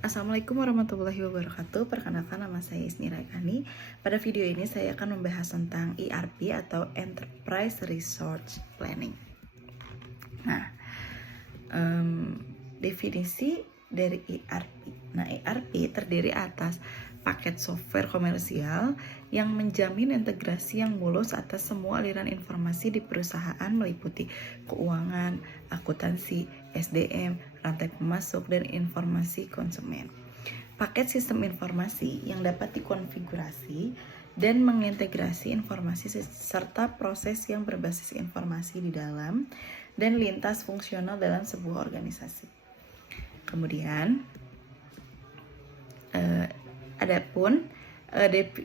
Assalamualaikum warahmatullahi wabarakatuh. Perkenalkan, nama saya Isni Raikani. Pada video ini saya akan membahas tentang ERP atau Enterprise Resource Planning. Nah, definisi dari ERP. Nah, ERP terdiri atas paket software komersial yang menjamin integrasi yang mulus atas semua aliran informasi di perusahaan meliputi keuangan, akuntansi, SDM, rantai pemasok, dan informasi konsumen. Paket sistem informasi yang dapat dikonfigurasi dan mengintegrasi informasi serta proses yang berbasis informasi di dalam dan lintas fungsional dalam sebuah organisasi. Kemudian, adapun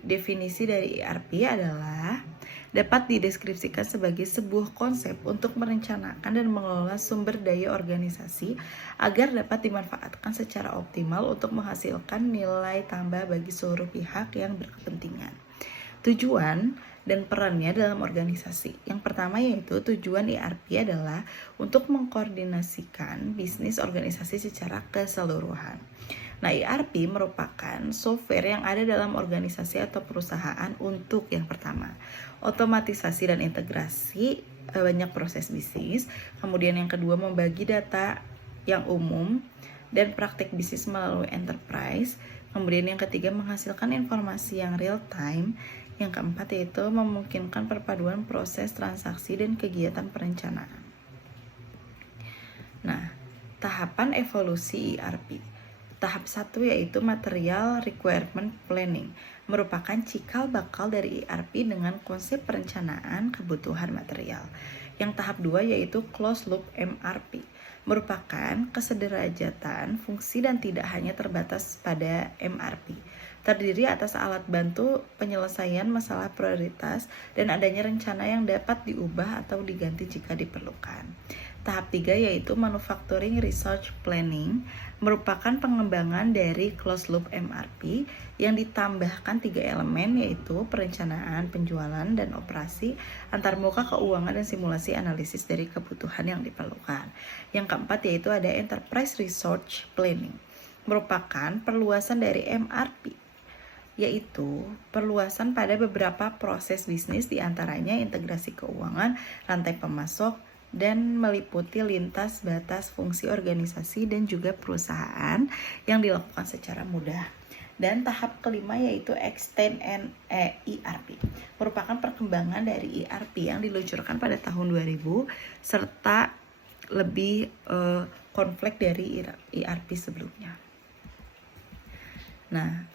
definisi dari ERP adalah dapat dideskripsikan sebagai sebuah konsep untuk merencanakan dan mengelola sumber daya organisasi agar dapat dimanfaatkan secara optimal untuk menghasilkan nilai tambah bagi seluruh pihak yang berkepentingan. Tujuan dan perannya dalam organisasi. Yang pertama yaitu tujuan ERP adalah untuk mengkoordinasikan bisnis organisasi secara keseluruhan. Nah, ERP merupakan software yang ada dalam organisasi atau perusahaan untuk yang pertama, otomatisasi dan integrasi banyak proses bisnis. Kemudian yang kedua, membagi data yang umum dan praktik bisnis melalui enterprise. Kemudian yang ketiga, menghasilkan informasi yang real time. Yang keempat yaitu memungkinkan perpaduan proses transaksi dan kegiatan perencanaan. Nah, tahapan evolusi ERP. Tahap 1 yaitu Material Requirement Planning, merupakan cikal bakal dari ERP dengan konsep perencanaan kebutuhan material. Yang tahap 2 yaitu Closed Loop MRP, merupakan kesederajatan fungsi dan tidak hanya terbatas pada MRP. Terdiri atas alat bantu penyelesaian masalah prioritas dan adanya rencana yang dapat diubah atau diganti jika diperlukan. Tahap 3 yaitu Manufacturing Research Planning, merupakan pengembangan dari Closed Loop MRP yang ditambahkan 3 elemen yaitu perencanaan, penjualan, dan operasi, antarmuka keuangan, dan simulasi analisis dari kebutuhan yang diperlukan. Yang keempat yaitu ada Enterprise Resource Planning, merupakan perluasan dari MRP, yaitu perluasan pada beberapa proses bisnis diantaranya integrasi keuangan, rantai pemasok, dan meliputi lintas batas fungsi organisasi dan juga perusahaan yang dilakukan secara mudah. Dan tahap kelima yaitu Extend ERP, merupakan perkembangan dari ERP yang diluncurkan pada tahun 2000 serta lebih kompleks dari ERP sebelumnya. Nah,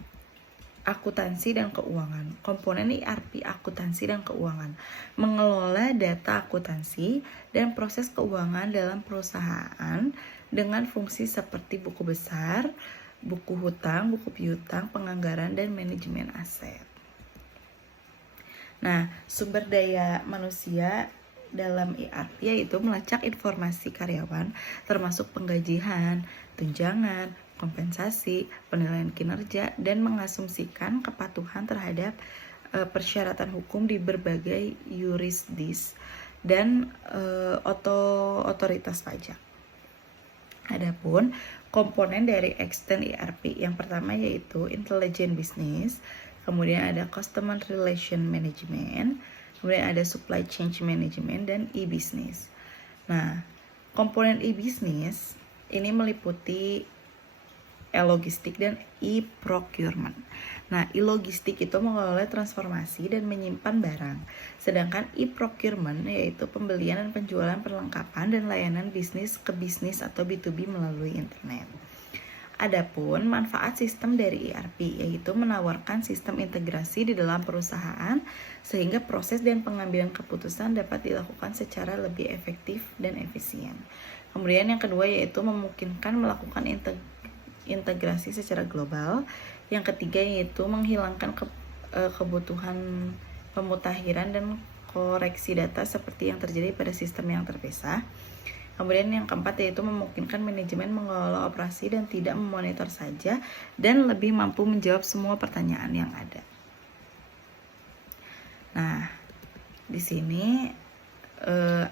akuntansi dan keuangan. Komponen ERP akuntansi dan keuangan, mengelola data akuntansi dan proses keuangan dalam perusahaan dengan fungsi seperti buku besar, buku hutang, buku piutang, penganggaran, dan manajemen aset. Nah, sumber daya manusia dalam ERP yaitu melacak informasi karyawan termasuk penggajian, tunjangan, kompensasi, penilaian kinerja, dan mengasumsikan kepatuhan terhadap persyaratan hukum di berbagai yurisdiksi dan otoritas pajak. Adapun komponen dari Extend ERP yang pertama yaitu Intelligent Business, kemudian ada Customer Relation Management, kemudian ada Supply Chain Management, dan e-business. Nah, komponen e-business ini meliputi e-logistik dan e-procurement. Nah, e-logistik itu mengelola transformasi dan menyimpan barang, sedangkan e-procurement yaitu pembelian dan penjualan perlengkapan dan layanan bisnis ke bisnis atau B2B melalui internet. Adapun manfaat sistem dari ERP yaitu menawarkan sistem integrasi di dalam perusahaan sehingga proses dan pengambilan keputusan dapat dilakukan secara lebih efektif dan efisien. Kemudian yang kedua yaitu memungkinkan melakukan integrasi secara global. Yang ketiga yaitu menghilangkan kebutuhan pemutakhiran dan koreksi data seperti yang terjadi pada sistem yang terpisah. Kemudian yang keempat yaitu memungkinkan manajemen mengelola operasi dan tidak memonitor saja dan lebih mampu menjawab semua pertanyaan yang ada. Nah, di sini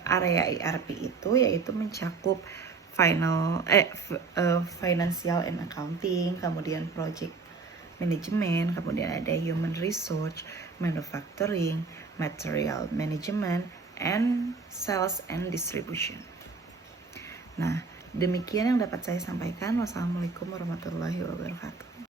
area ERP itu yaitu mencakup financial and accounting, kemudian project management, kemudian ada human resource, manufacturing, material management, and sales and distribution. Nah, demikian yang dapat saya sampaikan. Wassalamualaikum warahmatullahi wabarakatuh.